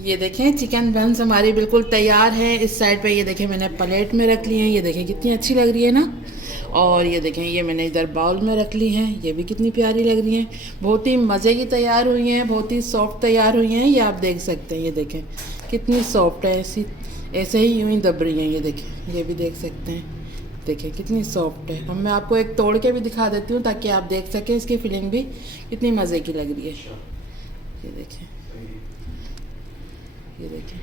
ये देखें चिकन बंस हमारी बिल्कुल तैयार है। इस साइड पे ये देखें मैंने प्लेट में रख ली हैं, ये देखें कितनी अच्छी लग रही है ना। और ये देखें ये मैंने इधर बाउल में रख ली हैं, ये भी कितनी प्यारी लग रही हैं। बहुत ही मज़े की तैयार हुई हैं, बहुत ही सॉफ्ट तैयार हुई हैं। ये आप देख सकते हैं, ये देखें कितनी सॉफ्ट है, ऐसी ऐसे ही यूँ ही दब रही हैं। ये देखें, ये भी देख सकते हैं, देखिए कितनी सॉफ्ट है। अब मैं आपको एक तोड़ के भी दिखा देती हूँ ताकि आप देख सकें इसकी फीलिंग भी कितनी मज़े की लग रही है। ये देखें, ये देखें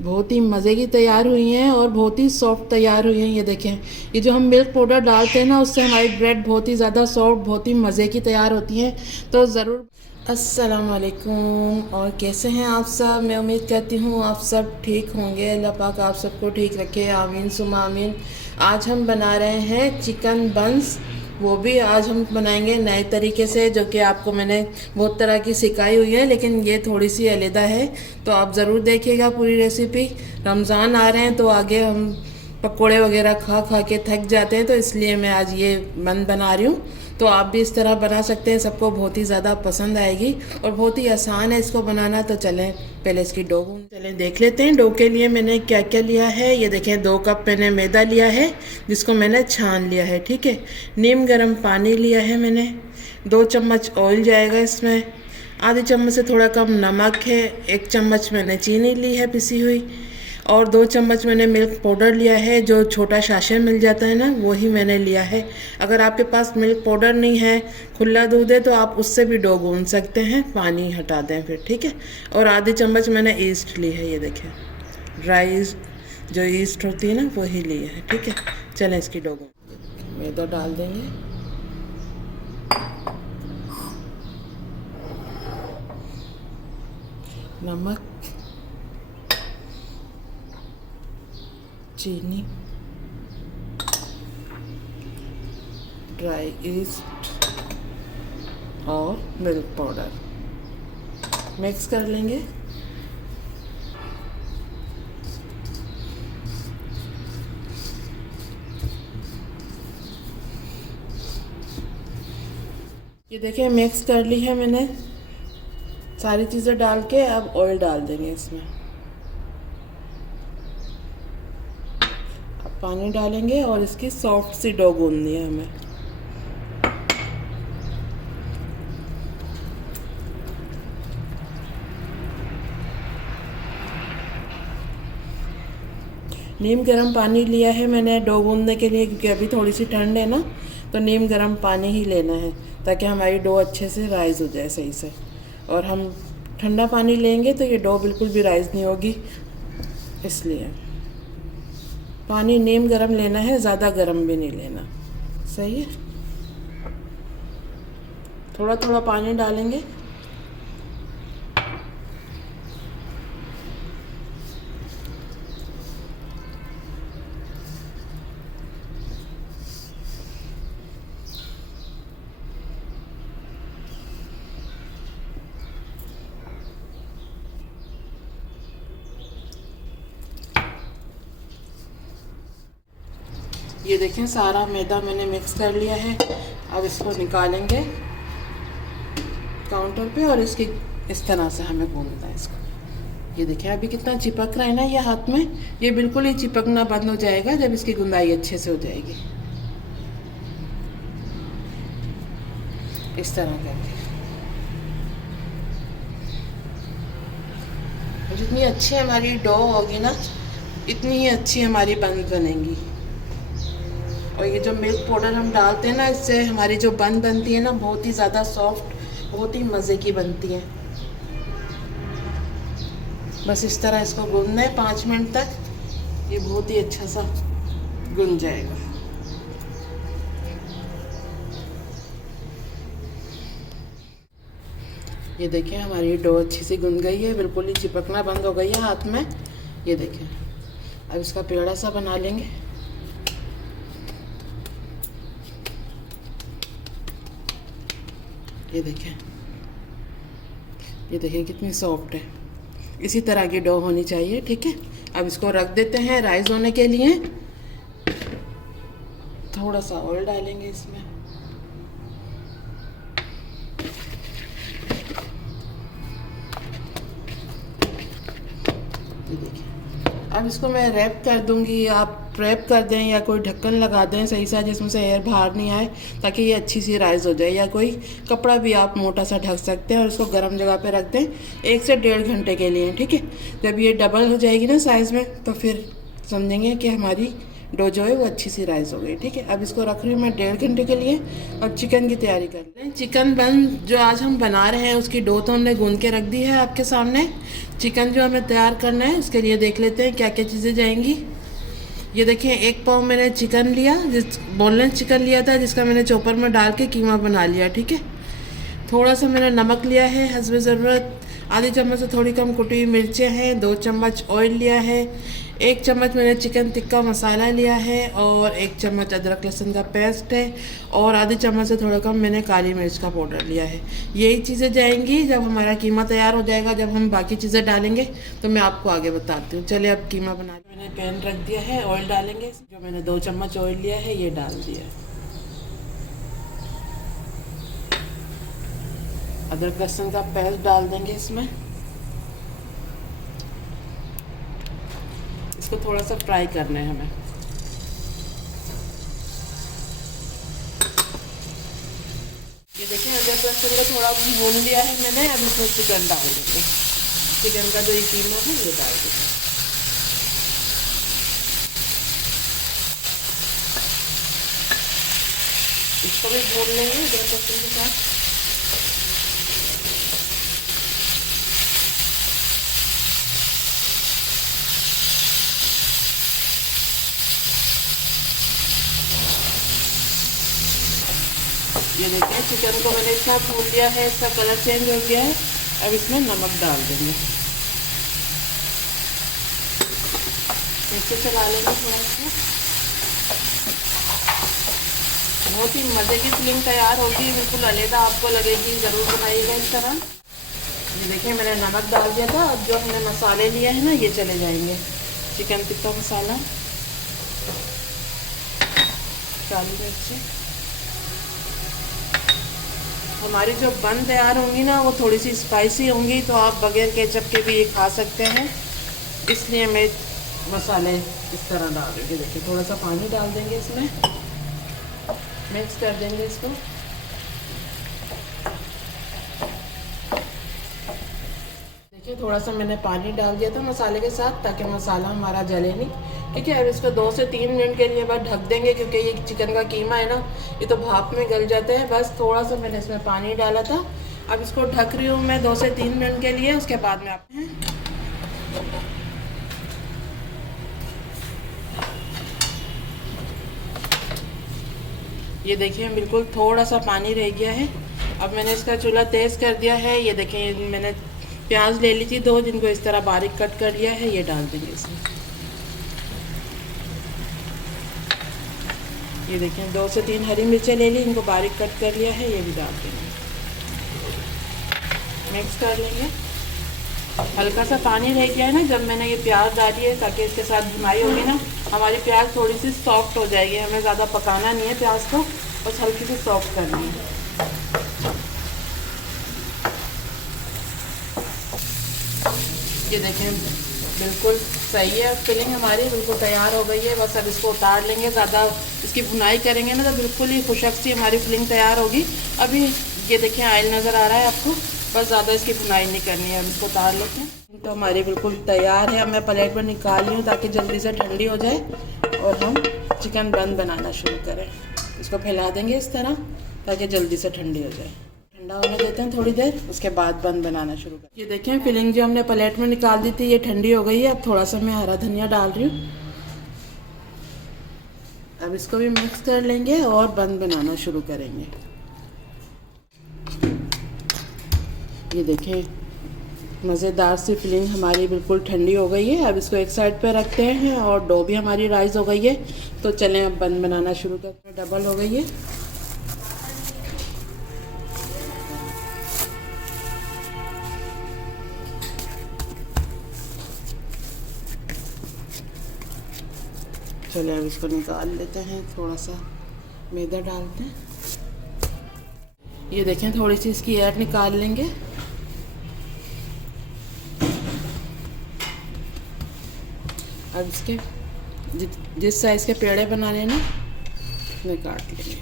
बहुत ही मज़े की तैयार हुई हैं और बहुत ही सॉफ्ट तैयार हुई हैं। ये देखें, ये जो हम मिल्क पाउडर डालते हैं ना, उससे हमारी ब्रेड बहुत ही ज़्यादा सॉफ्ट, बहुत ही मज़े की तैयार होती हैं। तो ज़रूर। अस्सलाम वालेकुम, और कैसे हैं आप सब। मैं उम्मीद करती हूँ आप सब ठीक होंगे। अल्लाह पाक आप सबको ठीक रखे, आमीन सुमा आमीन। आज हम बना रहे हैं चिकन बंस, वो भी आज हम बनाएंगे नए तरीके से, जो कि आपको मैंने बहुत तरह की सिखाई हुई है, लेकिन ये थोड़ी सी अलग है। तो आप ज़रूर देखिएगा पूरी रेसिपी। रमज़ान आ रहे हैं तो आगे हम पकोड़े वगैरह खा खा के थक जाते हैं, तो इसलिए मैं आज ये बना रही हूँ। तो आप भी इस तरह बना सकते हैं, सबको बहुत ही ज़्यादा पसंद आएगी और बहुत ही आसान है इसको बनाना। तो चलें पहले इसकी डो चलें देख लेते हैं। डो के लिए मैंने क्या क्या लिया है। ये देखें 2 कप मैंने मैदा लिया है, जिसको मैंने छान लिया है, ठीक है। नीम गर्म पानी लिया है मैंने, 2 चम्मच ऑयल जाएगा इसमें, आधी चम्मच से थोड़ा कम नमक है, 1 चम्मच मैंने चीनी ली है पिसी हुई, और 2 चम्मच मैंने मिल्क पाउडर लिया है, जो छोटा शाशे मिल जाता है ना, वही मैंने लिया है। अगर आपके पास मिल्क पाउडर नहीं है, खुला दूध है, तो आप उससे भी डो गूंद सकते हैं, पानी हटा दें फिर, ठीक है। और आधी चम्मच मैंने ईस्ट ली है, ये देखें ड्राई जो ईस्ट होती है ना, वही ली है, ठीक है। चलें इसकी डो गूंद मैदा डाल देंगे, नमक, चीनी, ड्राई ईस्ट और मिल्क पाउडर मिक्स कर लेंगे। ये देखिए मिक्स कर ली है मैंने सारी चीज़ें डाल के। अब ऑयल डाल देंगे इसमें, अब पानी डालेंगे और इसकी सॉफ्ट सी डो गूंदनी है हमें। नीम गर्म पानी लिया है मैंने डो गूंदने के लिए, क्योंकि अभी थोड़ी सी ठंड है ना, तो नीम गर्म पानी ही लेना है ताकि हमारी डो अच्छे से राइज़ हो जाए सही से। और हम ठंडा पानी लेंगे तो ये डो बिल्कुल भी राइज़ नहीं होगी, इसलिए पानी नीम गर्म लेना है, ज़्यादा गर्म भी नहीं लेना, सही है। थोड़ा थोड़ा पानी डालेंगे। ये देखें सारा मैदा मैंने मिक्स कर लिया है। अब इसको निकालेंगे काउंटर पे और इसकी इस तरह से हमें गूंदना है इसको। ये देखें अभी कितना चिपक रहा है ना ये हाथ में, ये बिल्कुल ही चिपकना बंद हो जाएगा जब इसकी गुंदाई अच्छे से हो जाएगी, इस तरह करके। जितनी अच्छी हमारी डो होगी ना, इतनी ही अच्छी हमारी बन बनेंगी। और ये जो मिल्क पाउडर हम डालते हैं ना, इससे हमारी जो बन बनती है ना, बहुत ही ज़्यादा सॉफ्ट, बहुत ही मज़े की बनती है। बस इस तरह इसको गूंदना है 5 मिनट तक, ये बहुत ही अच्छा सा गूंद जाएगा। ये देखें हमारी डो अच्छी सी गूंद गई है, बिल्कुल ही चिपकना बंद हो गई है हाथ में। ये देखें अब इसका पेड़ा सा बना लेंगे। ये देखें, ये देखें कितनी सॉफ्ट है। इसी तरह की डो होनी चाहिए, ठीक है। अब इसको रख देते हैं राइस होने के लिए। थोड़ा सा ऑयल डालेंगे इसमें, ये देखिए, अब इसको मैं रैप कर दूंगी। आप रैप कर दें या कोई ढक्कन लगा दें सही सा, जिसमें से एयर बाहर नहीं आए, ताकि ये अच्छी सी राइस हो जाए। या कोई कपड़ा भी आप मोटा सा ढक सकते हैं और इसको गर्म जगह पे रख दें 1 से 1.5 घंटे के लिए, ठीक है। जब ये डबल हो जाएगी ना साइज़ में, तो फिर समझेंगे कि हमारी डो जो है वो अच्छी सी राइस हो गई, ठीक है। अब इसको रख रही हूँ मैं 1.5 घंटे के लिए। अब चिकन की तैयारी कर लें। चिकन बन जो आज हम बना रहे हैं उसकी डो तो हमने गूंद के रख दी है आपके सामने। चिकन जो हमें तैयार करना है उसके लिए देख लेते हैं क्या क्या चीज़ें जाएंगी। ये देखिए, 1 पाव मैंने चिकन लिया, बोनलेस चिकन लिया था, जिसका मैंने चॉपर में डाल के कीमा बना लिया, ठीक है। थोड़ा सा मैंने नमक लिया है हस्बे ज़रूरत, आधी चम्मच से थोड़ी कम कुटी हुई मिर्चें हैं, 2 चम्मच ऑयल लिया है, 1 चम्मच मैंने चिकन टिक्का मसाला लिया है, और 1 चम्मच अदरक लहसुन का पेस्ट है, और आधी चम्मच से थोड़ा कम मैंने काली मिर्च का पाउडर लिया है। यही चीज़ें जाएंगी। जब हमारा कीमा तैयार हो जाएगा, जब हम बाकी चीज़ें डालेंगे तो मैं आपको आगे बताती हूँ। चलिए अब कीमा बना, मैंने पैन रख दिया है, ऑयल डालेंगे। जो मैंने 2 चम्मच ऑयल लिया है ये डाल दिया है। अदरक लहसुन का पेस्ट डाल देंगे इसमें। इसको थोड़ा सा फ्राई करना है हमें। ये देखिए, अदरक लहसुन को थोड़ा भून लिया है मैंने। अब इसमें चिकन डाल देंगे। चिकन का जो ये कीमा है ये डाल देंगे। इसको भी भून लेंगे अदरक लहसुन के साथ। ये देखिए, चिकन को मैंने इतना भून लिया है, इसका कलर चेंज हो गया है। अब इसमें नमक डाल देंगे, फिर से चला लेंगे थोड़ा सा। बहुत ही मज़े की फिलिंग तैयार होगी, बिल्कुल अलग आपको लगेगी, ज़रूर बनाइएगा इस तरह। ये देखिए, मैंने नमक डाल दिया था। अब जो हमने मसाले लिए हैं ना ये चले जाएंगे। चिकन टिक्का मसाला, काली मिर्ची। हमारी जो बन तैयार होंगी ना वो थोड़ी सी स्पाइसी होंगी, तो आप बगैर केचप के भी ये खा सकते हैं, इसलिए मैं मसाले इस तरह डाल रही हूँ। देखिए, थोड़ा सा पानी डाल देंगे इसमें, मिक्स कर देंगे इसको। देखिए, थोड़ा सा मैंने पानी डाल दिया था मसाले के साथ, ताकि मसाला हमारा जले नहीं, ठीक है। अब इसको 2 से 3 मिनट के लिए बस ढक देंगे, क्योंकि ये चिकन का कीमा है ना, ये तो भाप में गल जाता है। बस थोड़ा सा मैंने इसमें पानी डाला था। अब इसको ढक रही हूँ मैं 2 से 3 मिनट के लिए। उसके बाद में आप ये देखिए, बिल्कुल थोड़ा सा पानी रह गया है। अब मैंने इसका चूल्हा तेज़ कर दिया है। ये देखिए, मैंने प्याज ले ली थी 2, जिनको इस तरह बारीक कट कर लिया है, ये डाल देंगे इसमें। ये देखें, 2 से 3 हरी मिर्चें ले ली, इनको बारीक कट कर लिया है, ये भी डाल देंगे। मिक्स कर लेंगे। हल्का सा पानी रह गया है ना, जब मैंने ये प्याज डाली है, ताकि इसके साथ भुनाई होगी ना, हमारी प्याज थोड़ी सी सॉफ्ट हो जाएगी। हमें ज़्यादा पकाना नहीं है प्याज को, बस हल्की सी सॉफ्ट करनी है। ये देखें, बिल्कुल सही है। फिलिंग हमारी बिल्कुल तैयार हो गई है। बस अब इसको उतार लेंगे। ज़्यादा इसकी भुनाई करेंगे ना तो बिल्कुल ही खुशक सी हमारी फिलिंग तैयार होगी। अभी ये देखिए, ऑयल नज़र आ रहा है आपको, बस ज़्यादा इसकी भुनाई नहीं करनी है। अब इसको उतार लेते हैं। तो हमारी बिल्कुल तैयार है। अब मैं प्लेट पर निकाल रही हूँ ताकि जल्दी से ठंडी हो जाए और हम चिकन बन बनाना शुरू करें। इसको फैला देंगे इस तरह ताकि जल्दी से ठंडी हो जाए। ठंडा होने देते हैं थोड़ी देर, उसके बाद बन बनाना शुरू करें। ये देखें, फिलिंग जो हमने प्लेट में निकाल दी थी ये ठंडी हो गई है। अब थोड़ा सा मैं हरा धनिया डाल रही हूँ। अब इसको भी मिक्स कर लेंगे और बन बनाना शुरू करेंगे। ये देखें, मज़ेदार सी फिलिंग हमारी बिल्कुल ठंडी हो गई है। अब इसको एक साइड पे रखते हैं और डो भी हमारी राइस हो गई है। तो चलें अब बन बनाना शुरू करते हैं। डबल हो गई है। चलिए अब इसको निकाल लेते हैं। थोड़ा सा मैदा डालते हैं। ये देखें, थोड़ी सी इसकी एयर निकाल लेंगे। अब इसके जिस साइज़ के पेड़े बनाने ना उसमें काट लेंगे।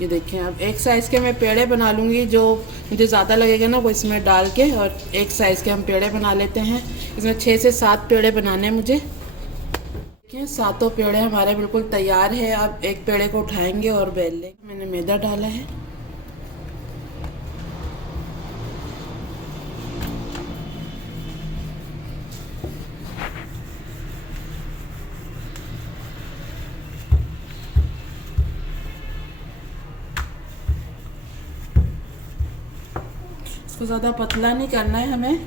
ये देखें, अब एक साइज़ के मैं पेड़े बना लूँगी, जो मुझे ज़्यादा लगेगा ना वो इसमें डाल के, और एक साइज़ के हम पेड़े बना लेते हैं। इसमें 6 से 7 पेड़े बनाने हैं मुझे। देखिए, सातों पेड़े हमारे बिल्कुल तैयार है। अब एक पेड़े को उठाएंगे और बेल लेंगे। मैंने मैदा डाला है। इसको ज़्यादा पतला नहीं करना है, हमें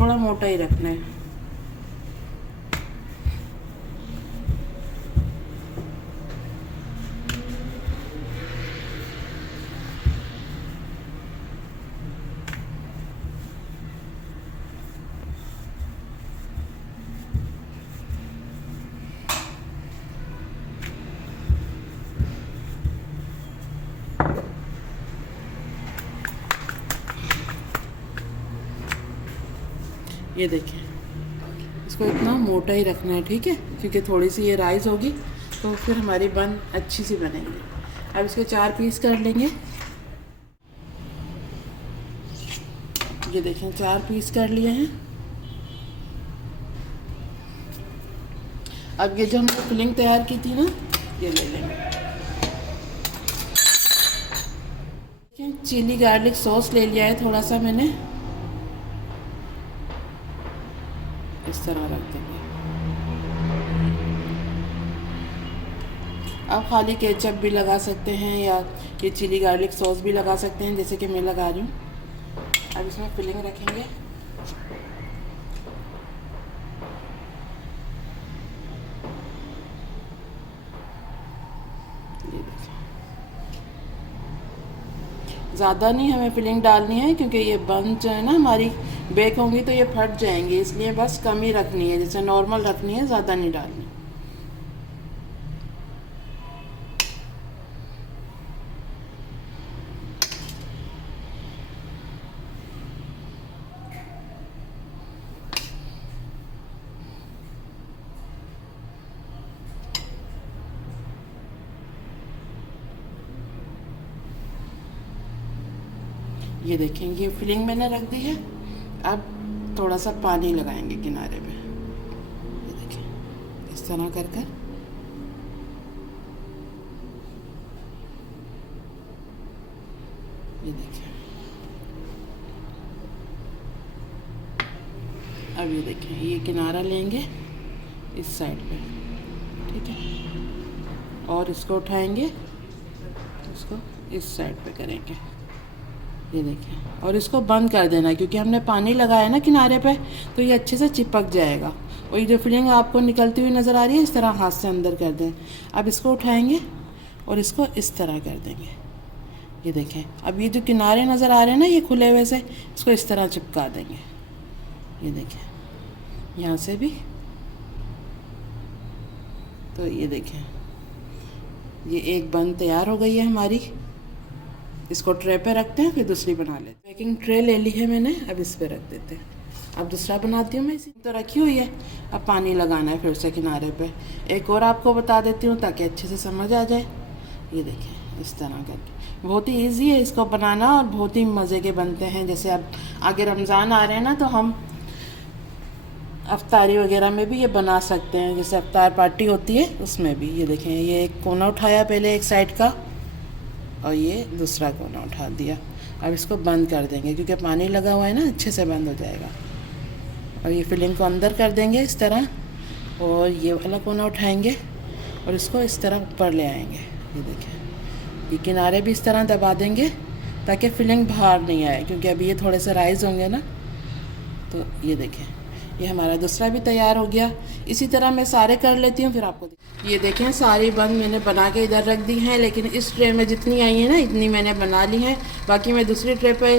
थोड़ा मोटा ही रखना है। ये देखिए, इसको इतना मोटा ही रखना है, ठीक है, क्योंकि थोड़ी सी ये राइस होगी तो फिर हमारी बन अच्छी सी बनेंगी। अब इसके 4 पीस कर लेंगे। ये देखें, 4 पीस कर लिए हैं। अब ये जो हमने फिलिंग तैयार की थी ना, ये ले लेंगे। चिली गार्लिक सॉस ले लिया है थोड़ा सा मैंने, इस तरह रख देंगे। आप खाली केचप भी लगा सकते हैं या ये चिली गार्लिक सॉस भी लगा सकते हैं, जैसे कि मैं लगा रही हूँ। अब इसमें फिलिंग रखेंगे। ज़्यादा नहीं हमें फिलिंग डालनी है, क्योंकि ये बन जो है ना हमारी बेक होंगी तो ये फट जाएंगी, इसलिए बस कम ही रखनी है, जैसे नॉर्मल रखनी है, ज़्यादा नहीं डालनी। ये देखेंगे, ये फिलिंग मैंने रख दी है। अब थोड़ा सा पानी लगाएंगे किनारे पे, ये देखें, इस तरह कर कर। ये देखें, अब ये देखें, ये किनारा लेंगे इस साइड पे, ठीक है, और इसको उठाएंगे, इसको इस साइड पे करेंगे। ये देखें, और इसको बंद कर देना, क्योंकि हमने पानी लगाया ना किनारे पे, तो ये अच्छे से चिपक जाएगा। और ये जो फिलिंग आपको निकलती हुई नज़र आ रही है, इस तरह हाथ से अंदर कर दें। अब इसको उठाएंगे और इसको इस तरह कर देंगे। ये देखें, अब ये जो किनारे नज़र आ रहे हैं ना, ये खुले हुए से, इसको इस तरह चिपका देंगे। ये देखें, यहाँ से भी, तो ये देखें, ये एक बन तैयार हो गई है हमारी। इसको ट्रे पे रखते हैं, फिर दूसरी बना लेते हैं। बेकिंग ट्रे ले ली है मैंने, अब इस पे रख देते हैं। अब दूसरा बनाती हूँ मैं। इसी तो रखी हुई है, अब पानी लगाना है फिर से किनारे पे। एक और आपको बता देती हूँ ताकि अच्छे से समझ आ जाए। ये देखें, इस तरह करके, बहुत ही ईजी है इसको बनाना और बहुत ही मज़े के बनते हैं। जैसे अब आगे रमज़ान आ रहे हैं ना, तो हम अफ्तारी वगैरह में भी ये बना सकते हैं। जैसे अफ्तार पार्टी होती है उसमें भी। ये देखें, ये एक कोना उठाया पहले एक साइड का, और ये दूसरा कोना उठा दिया। अब इसको बंद कर देंगे, क्योंकि पानी लगा हुआ है ना, अच्छे से बंद हो जाएगा। और ये फिलिंग को अंदर कर देंगे इस तरह, और ये वाला कोना उठाएंगे और इसको इस तरह ऊपर ले आएंगे। ये देखें, ये किनारे भी इस तरह दबा देंगे ताकि फिलिंग बाहर नहीं आए, क्योंकि अभी ये थोड़े से राइज होंगे ना। तो ये देखें, ये हमारा दूसरा भी तैयार हो गया। इसी तरह मैं सारे कर लेती हूँ, फिर आपको। ये देखें, सारी बन मैंने बना के इधर रख दी हैं, लेकिन इस ट्रे में जितनी आई हैं ना, इतनी मैंने बना ली हैं। बाकी मैं दूसरी ट्रे पे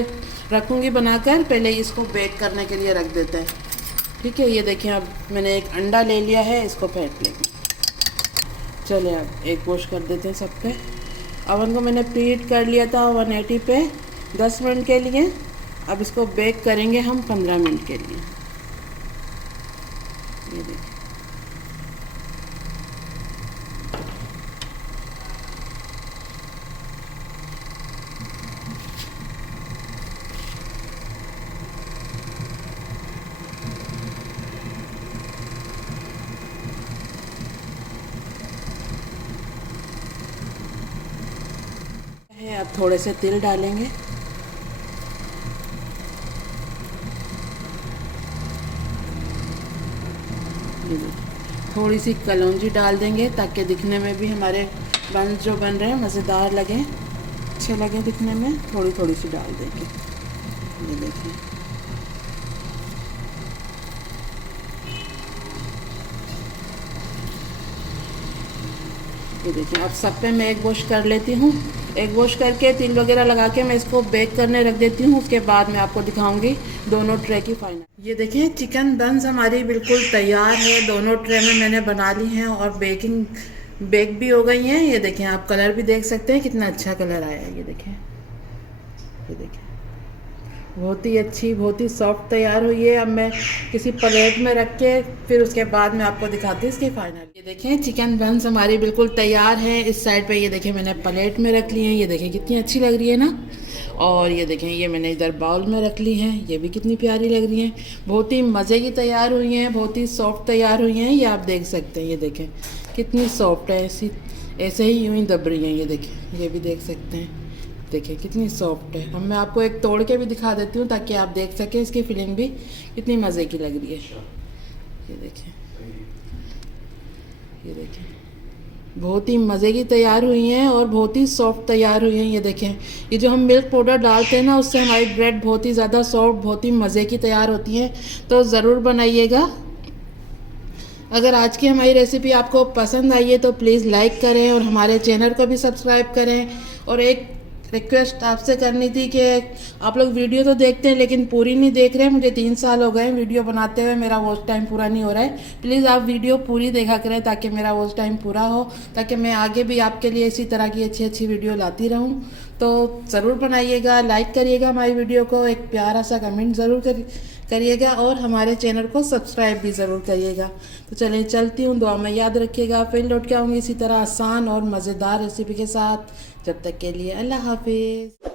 रखूँगी बनाकर। पहले इसको बेक करने के लिए रख देते हैं, ठीक है। ये देखें, अब मैंने एक अंडा ले लिया है, इसको फेंट लेंगे। चले अब एक गोश कर देते हैं सब पे। अवन को मैंने प्रीहीट कर लिया था 180 पे 10 मिनट के लिए। अब इसको बेक करेंगे हम 15 मिनट के लिए। ये देखिए है। अब थोड़े से तिल डालेंगे। थोड़ी सी कलौंजी डाल देंगे ताकि दिखने में भी हमारे बंस जो बन रहे हैं मज़ेदार लगें, अच्छे लगें दिखने में। थोड़ी थोड़ी सी डाल देंगे। ये देखिए ये देखिए अब सब पे मैं एक वॉश कर लेती हूँ। एक वॉश करके तिल वगैरह लगा के मैं इसको बेक करने रख देती हूँ। उसके बाद मैं आपको दिखाऊंगी दोनों ट्रे की फाइनल। ये देखिए चिकन बंस हमारी बिल्कुल तैयार है। दोनों ट्रे में मैंने बना ली हैं और बेक भी हो गई हैं। ये देखें आप कलर भी देख सकते हैं कितना अच्छा कलर आया है। ये देखें बहुत ही अच्छी बहुत ही सॉफ्ट तैयार हुई है। अब मैं किसी प्लेट में रख के फिर उसके बाद मैं आपको दिखाती हूँ इसकी फाइनल। ये देखें चिकन बंस हमारी बिल्कुल तैयार है। इस साइड पे ये देखें मैंने प्लेट में रख ली हैं। ये देखें कितनी अच्छी लग रही है ना। और ये देखें ये मैंने इधर बाउल में रख ली हैं। ये भी कितनी प्यारी लग रही हैं। बहुत ही मज़े की तैयार हुई हैं, बहुत ही सॉफ्ट तैयार हुई हैं। ये आप देख सकते हैं। ये देखें कितनी सॉफ्ट है, ऐसे ही यूँ ही दब रही हैं। ये देखें ये भी देख सकते हैं। देखिए कितनी सॉफ्ट है। अब मैं आपको एक तोड़ के भी दिखा देती हूँ ताकि आप देख सकें इसकी फीलिंग भी कितनी मज़े की लग रही है। ये देखिए बहुत ही मज़े की तैयार हुई हैं और बहुत ही सॉफ्ट तैयार हुई हैं। ये देखें ये जो हम मिल्क पाउडर डालते हैं ना उससे हमारी ब्रेड बहुत ही ज़्यादा सॉफ्ट बहुत ही मज़े की तैयार होती हैं। तो ज़रूर बनाइएगा। अगर आज की हमारी रेसिपी आपको पसंद आई है तो प्लीज़ लाइक करें और हमारे चैनल को भी सब्सक्राइब करें। और एक रिक्वेस्ट आपसे करनी थी कि आप लोग वीडियो तो देखते हैं लेकिन पूरी नहीं देख रहे हैं। मुझे 3 साल हो गए वीडियो बनाते हुए, मेरा वॉच टाइम पूरा नहीं हो रहा है। प्लीज़ आप वीडियो पूरी देखा करें ताकि मेरा वॉच टाइम पूरा हो, ताकि मैं आगे भी आपके लिए इसी तरह की अच्छी अच्छी वीडियो लाती रहूं। तो ज़रूर बनाइएगा, लाइक करिएगा हमारी वीडियो को, एक प्यारा सा कमेंट ज़रूर करिएगा और हमारे चैनल को सब्सक्राइब भी ज़रूर करिएगा। तो चलिए चलती हूँ, दुआ में याद रखिएगा। फिर लौट के आऊँगी इसी तरह आसान और मज़ेदार रेसिपी के साथ। जब तक के लिए अल्लाह हाफिज़।